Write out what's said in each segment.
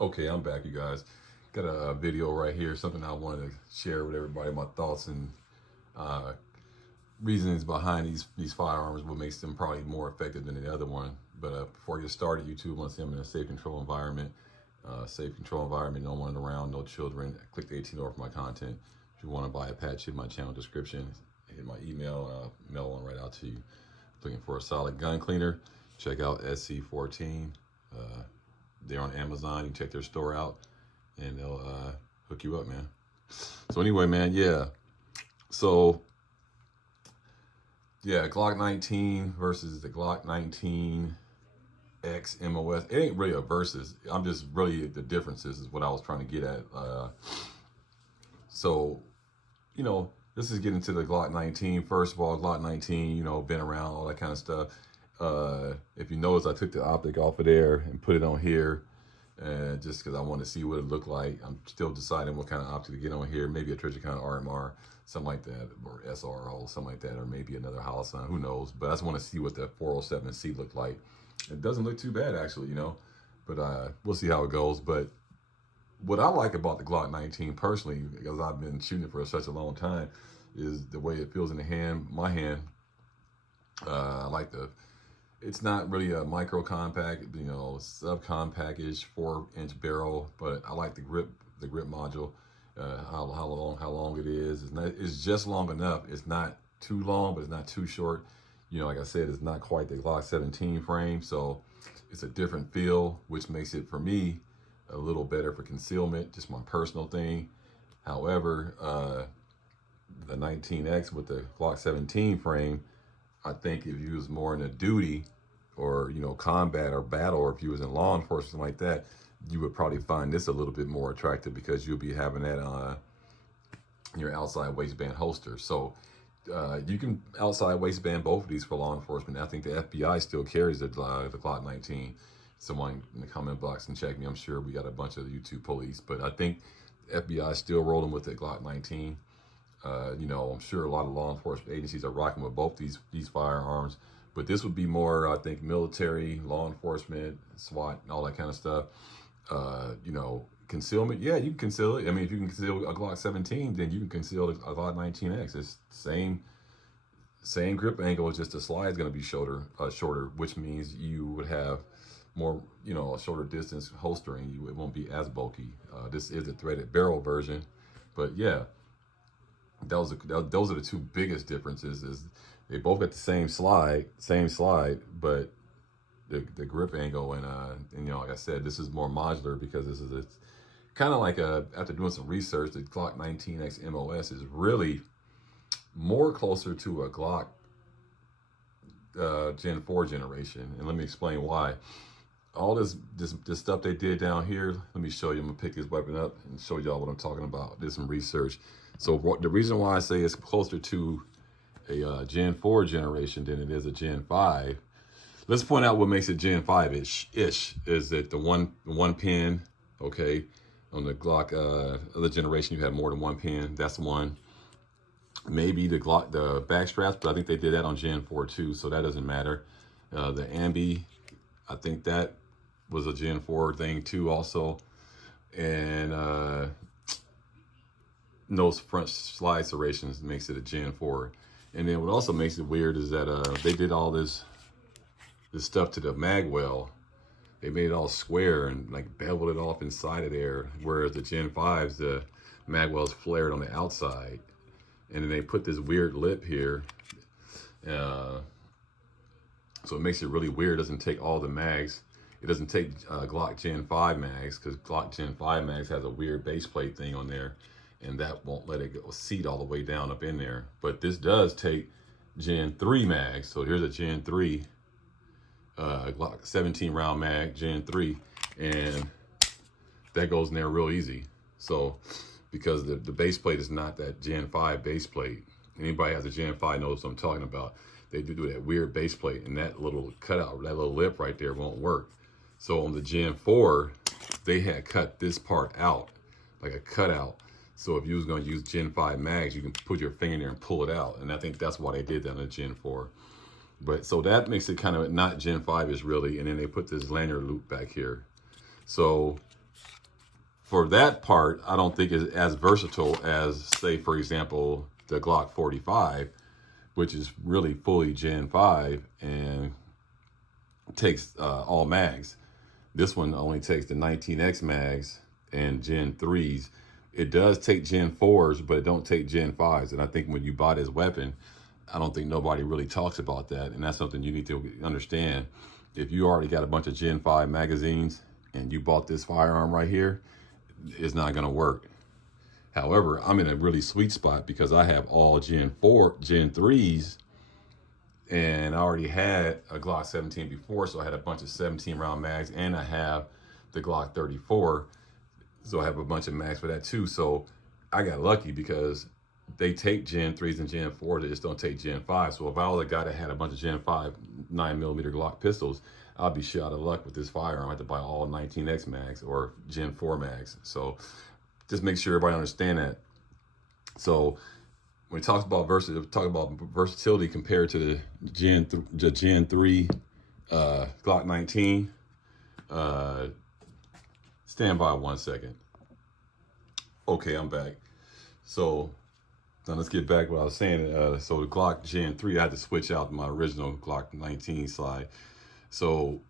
Okay, I'm back, you guys. Got a video right here, something I wanted to share with everybody, my thoughts and uh, reasons behind these firearms, what makes them probably more effective than the other one. But before I get started, YouTube wants to see I'm in a safe control environment. No one around, no children. Click the 18 over for my content. If you want to buy a patch, hit my channel description, hit my email, mail one right out to you. Looking for a solid gun cleaner, check out SC14. They're on Amazon. You check their store out, and they'll hook you up, man. So anyway, man, yeah. So yeah, Glock 19 versus the Glock 19 X MOS. It ain't really a versus. I'm just really the differences is what I was trying to get at. So you know, this is getting to the Glock 19. First of all, Glock 19, you know, been around, all that kind of stuff. If you notice, I took the optic off of there and put it on here, just because I want to see what it looked like. I'm still deciding what kind of optic to get on here. Maybe a Trijicon RMR, something like that, or SRO, something like that, or maybe another Holosun, who knows. But I just want to see what the 407C looked like. It doesn't look too bad, actually, you know. But we'll see how it goes. But what I like about the Glock 19 personally, because I've been shooting it for such a long time, is the way it feels in the hand, my hand. I like it's not really a micro compact, you know, subcompact-ish 4-inch barrel, but I like the grip module, how long it is. It's just long enough. It's not too long, but it's not too short. You know, like I said, it's not quite the Glock 17 frame, so it's a different feel, which makes it, for me, a little better for concealment, just my personal thing. However, the 19X with the Glock 17 frame, I think if you was more in a duty or, you know, combat or battle, or if you was in law enforcement like that, you would probably find this a little bit more attractive because you'll be having that your outside waistband holster. So you can outside waistband both of these for law enforcement. I think the FBI still carries the Glock 19. Someone in the comment box can check me. I'm sure we got a bunch of YouTube police, but I think the FBI is still rolling with the Glock 19. You know, I'm sure a lot of law enforcement agencies are rocking with both these firearms, but this would be more, I think, military, law enforcement, SWAT, and all that kind of stuff. You know, concealment, yeah, you can conceal it. I mean, if you can conceal a Glock 17, then you can conceal a Glock 19X. It's same grip angle, just the slide is going to be shorter, which means you would have more, you know, a shorter distance holstering. It won't be as bulky. This is a threaded barrel version, but yeah, those are the two biggest differences. Is they both got the same slide, but the grip angle and you know, like I said, this is more modular because it's kind of like after doing some research, the Glock 19X MOS is really more closer to a Glock Gen 4 generation, and let me explain why. All this stuff they did down here, let me show you. I'm gonna pick this weapon up and show y'all what I'm talking about. Did some research. So the reason why I say it's closer to a Gen 4 generation than it is a Gen 5. Let's point out what makes it Gen 5-ish is that the one pin, okay, on the Glock other generation you had more than one pin. That's one. Maybe the back straps, but I think they did that on Gen 4 too, so that doesn't matter. The ambi, I think that was a Gen 4 thing too also. And those front slide serrations makes it a Gen 4. And then what also makes it weird is that they did all this stuff to the magwell. They made it all square and like beveled it off inside of there, whereas the Gen 5s, the magwell's flared on the outside. And then they put this weird lip here. So it makes it really weird. It doesn't take all the mags. It doesn't take Glock Gen 5 mags, because Glock Gen 5 mags has a weird base plate thing on there, and that won't let it go seat all the way down up in there. But this does take Gen 3 mags. So here's a Gen 3 Glock 17 round mag, Gen 3, and that goes in there real easy. So because the base plate is not that Gen 5 base plate. Anybody has a Gen 5 knows what I'm talking about. They do that weird base plate, and that little cutout, that little lip right there won't work. So on the Gen 4, they had cut this part out, like a cutout. So if you was gonna use Gen 5 mags, you can put your finger in there and pull it out. And I think that's why they did that on the Gen 4. But so that makes it kind of not Gen 5 is really, and then they put this lanyard loop back here. So for that part, I don't think is as versatile as, say, for example, the Glock 45, which is really fully Gen 5 and takes all mags. This one only takes the 19X mags and Gen 3s. It does take Gen 4s, but it don't take Gen 5s. And I think when you buy this weapon, I don't think nobody really talks about that. And that's something you need to understand. If you already got a bunch of Gen 5 magazines and you bought this firearm right here, it's not going to work. However, I'm in a really sweet spot because I have all Gen 3s, and I already had a Glock 17 before, so I had a bunch of 17 round mags, and I have the Glock 34, so I have a bunch of mags for that too. So I got lucky because they take Gen 3s and Gen 4s, they just don't take Gen 5. So if I was a guy that had a bunch of Gen 5 9mm Glock pistols, I'd be shot of luck with this firearm. I had to buy all 19X mags or Gen 4 mags. So just make sure everybody understand that. So when we talk about versatility compared to the Gen 3 Glock 19, stand by 1 second. Okay, I'm back. So now let's get back to what I was saying. So the Glock Gen 3, I had to switch out my original Glock 19 slide. So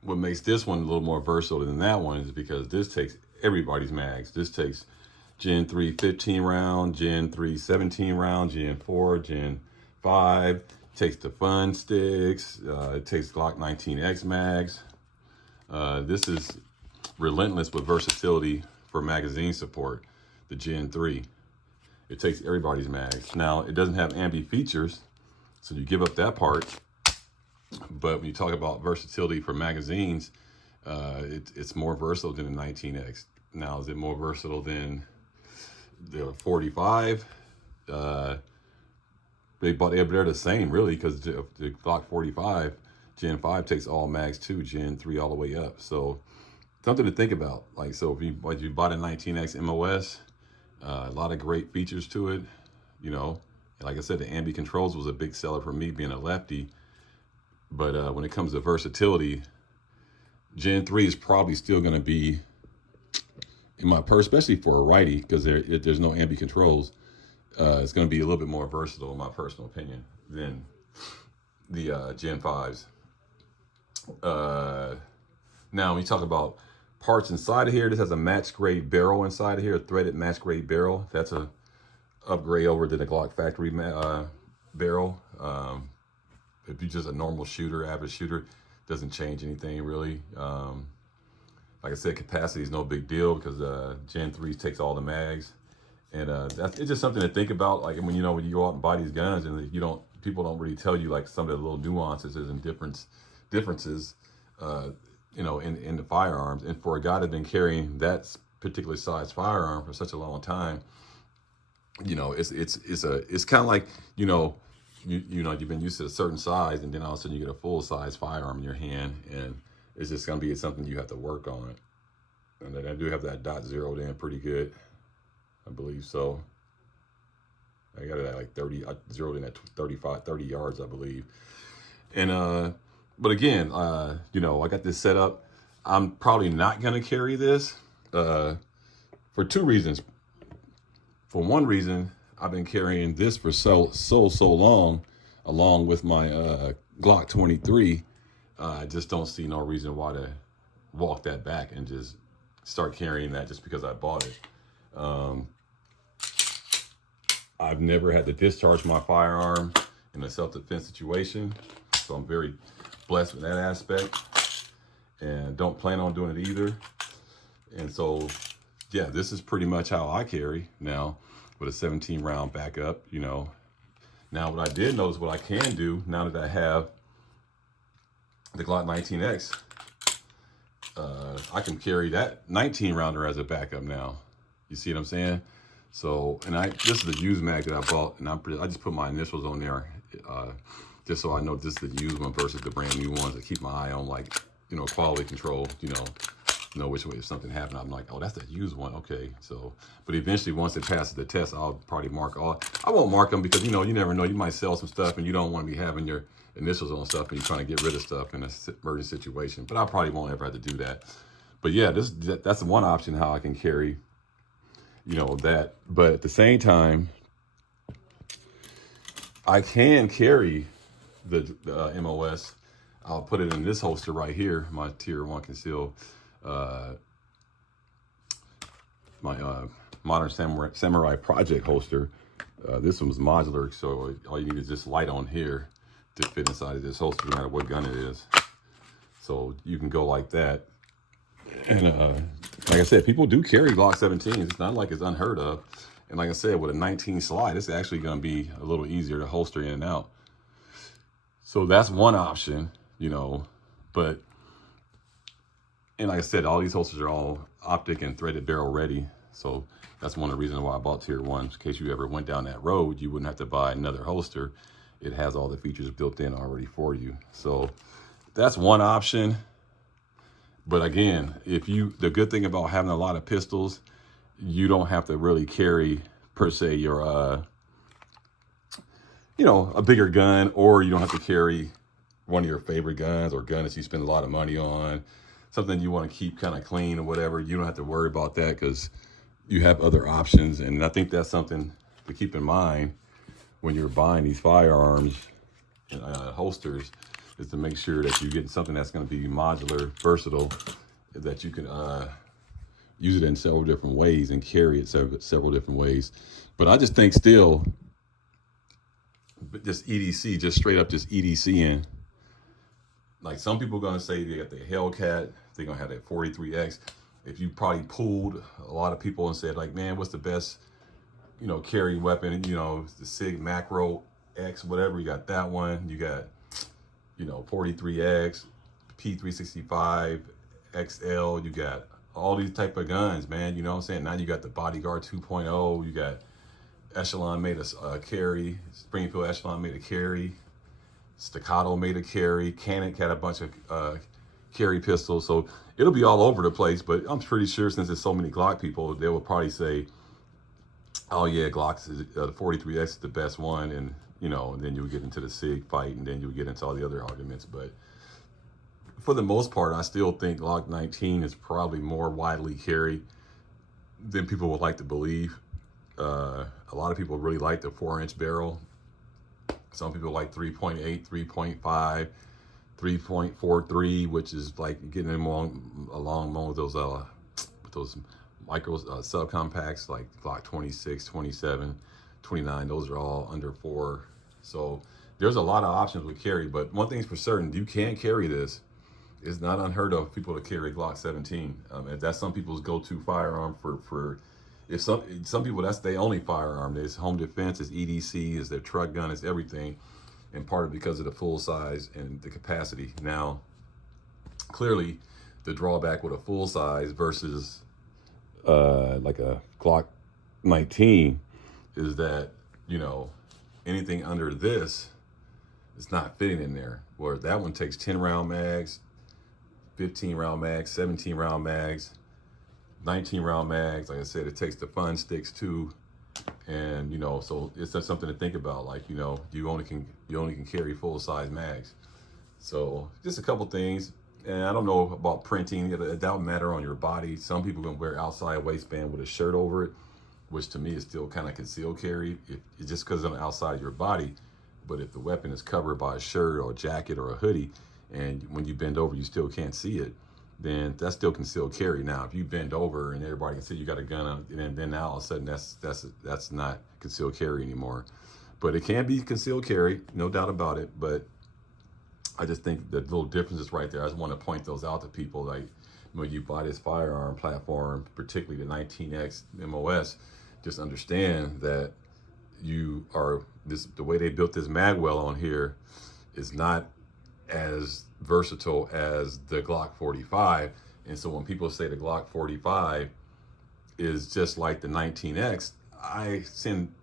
what makes this one a little more versatile than that one is because this takes everybody's mags. This takes Gen 3 15 round, Gen 3 17 round, Gen 4, Gen 5, takes the fun sticks, it takes Glock 19X mags. This is relentless with versatility for magazine support, the Gen 3. It takes everybody's mags. Now, it doesn't have ambi features, so you give up that part. But when you talk about versatility for magazines, it's more versatile than the 19X. Now, is it more versatile than the 45? They're the same, really, because the Glock 45, Gen 5 takes all mags too, Gen 3 all the way up. So something to think about. Like, so if you bought a 19X MOS, a lot of great features to it, you know. Like I said, the ambi controls was a big seller for me being a lefty. But when it comes to versatility, Gen 3 is probably still going to be, in my especially for a righty, because there's no ambi controls, it's going to be a little bit more versatile, in my personal opinion, than the Gen 5s. Now, when you talk about parts inside of here, this has a match grade barrel inside of here, a threaded match grade barrel. That's a upgrade over to the Glock factory barrel. If you're just a normal shooter, average shooter, doesn't change anything really. Like I said, capacity is no big deal because Gen 3 takes all the mags, and it's just something to think about. Like when you go out and buy these guns, and people don't really tell you like some of the little nuances and differences, in the firearms. And for a guy that's been carrying that particular size firearm for such a long time, it's kind of like you've been used to a certain size, and then all of a sudden you get a full size firearm in your hand, and it's just going to be something you have to work on. And then I do have that dot zeroed in pretty good, I believe so. I got it at like 30. I zeroed in at 30 yards, I believe. And but again, I got this set up. I'm probably not going to carry this for two reasons. For one reason, I've been carrying this for so long, along with my Glock 23. I just don't see no reason why to walk that back and just start carrying that just because I bought it. I've never had to discharge my firearm in a self-defense situation, so I'm very blessed with that aspect, and don't plan on doing it either. And so, yeah, this is pretty much how I carry now, with a 17 round backup. Now what I did notice, what I can do now that I have the Glock 19X, I can carry that 19 rounder as a backup now. You see what I'm saying? So, and this is the used mag that I bought, and I just put my initials on there, just so I know this is the used one versus the brand new ones. I keep my eye on, like, quality control, know which way if something happened. I'm like, oh, that's the used one. Okay. So, but eventually once it passes the test, I'll probably mark all. I won't mark them because, you never know. You might sell some stuff and you don't want to be having your initials on stuff and you're trying to get rid of stuff in a emergency situation. But I probably won't ever have to do that. But yeah, that's one option how I can carry, that. But at the same time, I can carry the MOS. I'll put it in this holster right here, my Tier 1 conceal, my Modern Samurai Project holster. This one's modular, so all you need is just light on here to fit inside of this holster, no matter what gun it is. So you can go like that. And like I said, people do carry Glock 17s. It's not like it's unheard of. And like I said, with a 19 slide, it's actually going to be a little easier to holster in and out. So that's one option, but, and like I said, all these holsters are all optic and threaded barrel ready. So that's one of the reasons why I bought Tier 1. In case you ever went down that road, you wouldn't have to buy another holster. It has all the features built in already for you. So that's one option. But again, the good thing about having a lot of pistols, you don't have to really carry per se your, a bigger gun, or you don't have to carry one of your favorite guns or gun that you spend a lot of money on, something you want to keep kind of clean or whatever. You don't have to worry about that because you have other options. And I think that's something to keep in mind when you're buying these firearms and holsters, is to make sure that you're getting something that's going to be modular, versatile, that you can use it in several different ways and carry it several different ways. But I just think still, just EDC, just straight up just EDC in. Like some people are going to say they got the Hellcat, they're going to have that 43X. If you probably pooled a lot of people and said like, man, what's the best, carry weapon, the SIG Macro X, whatever, you got that one. You got, 43X, P365, XL, you got all these type of guns, man. You know what I'm saying? Now you got the Bodyguard 2.0, you got Echelon made a carry, Springfield Echelon made a carry, Staccato made a carry, Canik had a bunch of carry pistols. So it'll be all over the place, but I'm pretty sure since there's so many Glock people, they will probably say, oh yeah, Glock's the 43X is the best one, and and then you'll get into the SIG fight, and then you'll get into all the other arguments. But for the most part, I still think Glock 19 is probably more widely carried than people would like to believe. A lot of people really like the 4-inch barrel. Some people like 3.8, 3.5, 3.43, which is like getting them along with those micro subcompacts like Glock 26, 27, 29. Those are all under 4. So there's a lot of options with carry, but one thing's for certain, you can carry this. It's not unheard of people to carry Glock 17. And that's some people's go-to firearm for if some people, that's their only firearm. It's home defense, it's EDC, it's their truck gun, it's everything. And part of it because of the full size and the capacity. Now, clearly, the drawback with a full size versus like a Glock 19 is that, anything under this is not fitting in there. Where that one takes 10 round mags, 15 round mags, 17 round mags, 19 round mags. Like I said, it takes the fun sticks too. And, so it's just something to think about. Like, you only can carry full size mags. So just a couple things. And I don't know about printing. That would matter on your body. Some people can wear outside waistband with a shirt over it, which to me is still kind of concealed carry. It's just because it's on the outside of your body. But if the weapon is covered by a shirt or a jacket or a hoodie, and when you bend over, you still can't see it, then that's still concealed carry. Now, if you bend over and everybody can see you got a gun on, and then now all of a sudden that's not concealed carry anymore. But it can be concealed carry, no doubt about it. But I just think the little difference is right there. I just want to point those out to people. Like, when you buy this firearm platform, particularly the 19X MOS, just understand that the way they built this magwell on here is not as versatile as the Glock 45. And so when people say the Glock 45 is just like the 19X,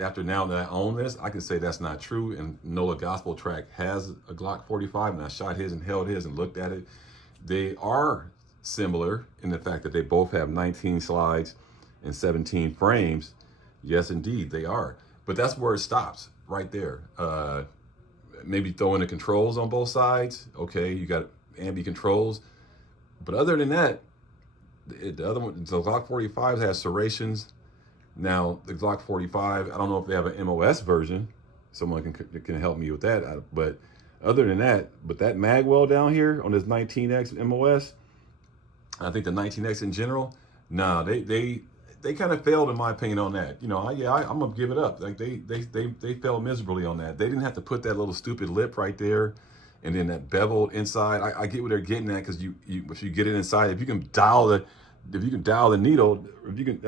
after now that I own this, I can say that's not true. And Nola Gospel Track has a Glock 45, and I shot his and held his and looked at it. They are similar in the fact that they both have 19 slides and 17 frames. Yes, indeed, they are. But that's where it stops, right there. Maybe throw in the controls on both sides. Okay, you got ambi controls. But other than that, The other one, the Glock 45 has serrations. Now the Glock 45, I don't know if they have an MOS version. Someone can help me with that. But other than that, but that magwell down here on this 19X MOS, I think the 19X in general, nah, they kind of failed in my opinion on that. You know, I'm gonna give it up. Like they failed miserably on that. They didn't have to put that little stupid lip right there, and then that bevel inside. I get what they're getting at, because you if you get it inside, if you can dial the needle, if you can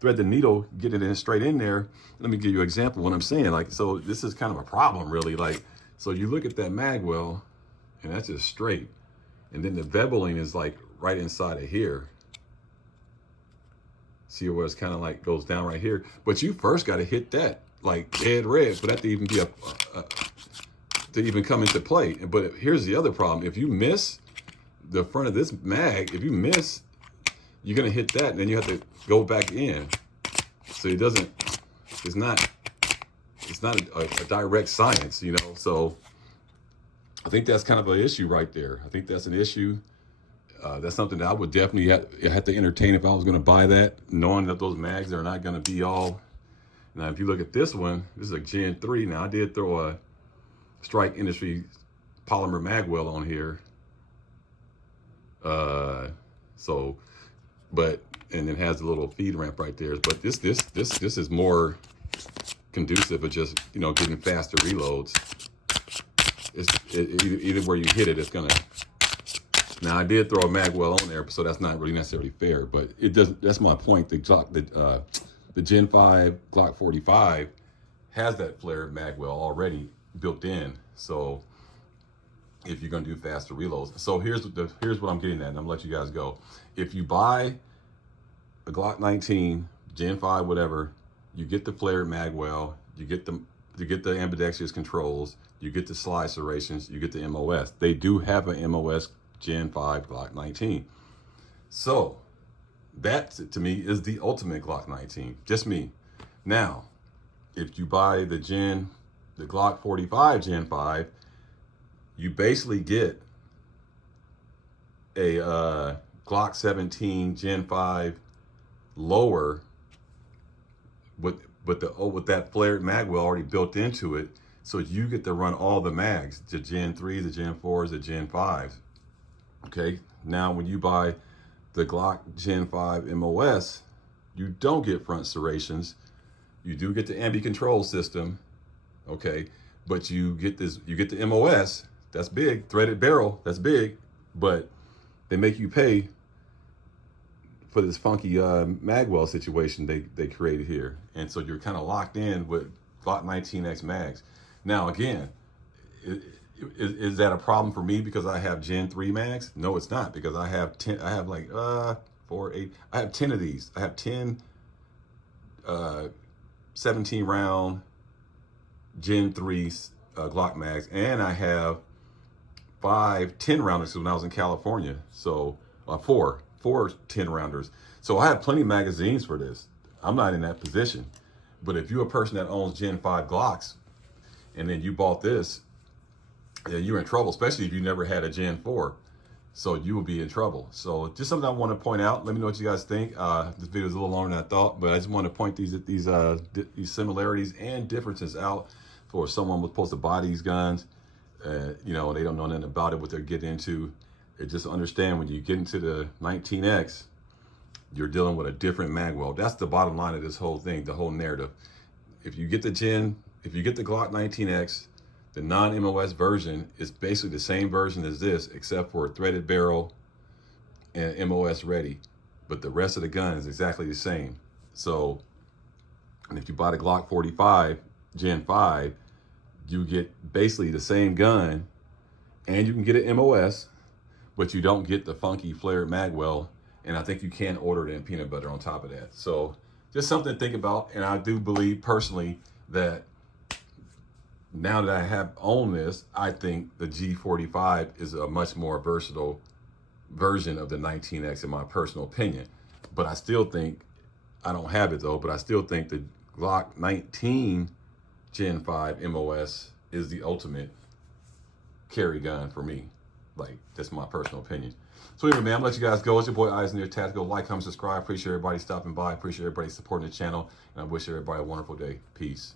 thread the needle, get it in straight in there. Let me give you an example of what I'm saying. Like, so this is kind of a problem, really. Like, so you look at that magwell, and that's just straight, and then the beveling is like right inside of here. See where it's kind of like goes down right here, but you first got to hit that like dead red for that to even be to even come into play. But here's the other problem: if you miss the front of this mag, if you miss, you're gonna hit that, and then you have to go back in. So it doesn't. It's not a direct science, you know. So I think that's kind of an issue right there. I think that's an issue. That's something that I would definitely have to entertain if I was going to buy that, knowing that those mags are not going to be all. Now, if you look at this one, this is a Gen 3. Now, I did throw a Strike Industries polymer magwell on here. And it has a little feed ramp right there. But this is more conducive of just, you know, getting faster reloads. Either where you hit it, it's gonna. Now, I did throw a magwell on there, so that's not really necessarily fair, but it doesn't. That's my point. The Gen 5 Glock 45 has that flared magwell already built in. So if you're gonna do faster reloads, so here's what I'm getting at, and I'm gonna let you guys go. If you buy a Glock 19 Gen 5, whatever, you get the flared magwell, you get the ambidextrous controls, you get the slide serrations, you get the MOS. They do have an MOS Gen 5 Glock 19. So that to me is the ultimate Glock 19, just me. Now, if you buy the Glock 45 Gen 5, you basically get a Glock 17 Gen 5 lower with that flared magwell already built into it. So you get to run all the mags, the Gen 3s, the Gen 4s, the Gen 5s. Okay, now when you buy the Glock Gen 5 MOS, you don't get front serrations. You do get the ambi control system, okay, but you get the MOS. That's big. Threaded barrel, that's big, but they make you pay for this funky magwell situation they created here, and so you're kind of locked in with Glock 19X mags. Now again, is that a problem for me because I have Gen 3 mags? No, it's not, because I have 10. I have like 4, 8. I have 10 of these. I have 10 17 round Gen 3 Glock mags, and I have 5 10 rounders when I was in California. So 4 10 rounders. So I have plenty of magazines for this. I'm not in that position. But if you're a person that owns Gen 5 Glocks and then you bought this, yeah, you're in trouble, especially if you never had a Gen 4. So you will be in trouble. So just something I want to point out. Let me know what you guys think. This video is a little longer than I thought, but I just want to point these similarities and differences out for someone who's supposed to buy these guns. You know, they don't know nothing about it, what they're getting into. Just understand, when you get into the 19X, you're dealing with a different magwell. That's the bottom line of this whole thing, the whole narrative. If you get the Glock 19X, the non-MOS version is basically the same version as this, except for a threaded barrel and MOS ready. But the rest of the gun is exactly the same. So, and if you buy the Glock 45 Gen 5, you get basically the same gun, and you can get an MOS, but you don't get the funky flared magwell. And I think you can order it in peanut butter on top of that. So just something to think about. And I do believe personally that now that I have owned this, I think the G45 is a much more versatile version of the 19X in my personal opinion. But I still think, I don't have it though, but I still think the Glock 19 Gen 5 MOS is the ultimate carry gun for me. Like, that's my personal opinion. So anyway, man, I'm gonna let you guys go. It's your boy Eisner Tactical. Like, comment, subscribe. Appreciate everybody stopping by. Appreciate everybody supporting the channel. And I wish everybody a wonderful day. Peace.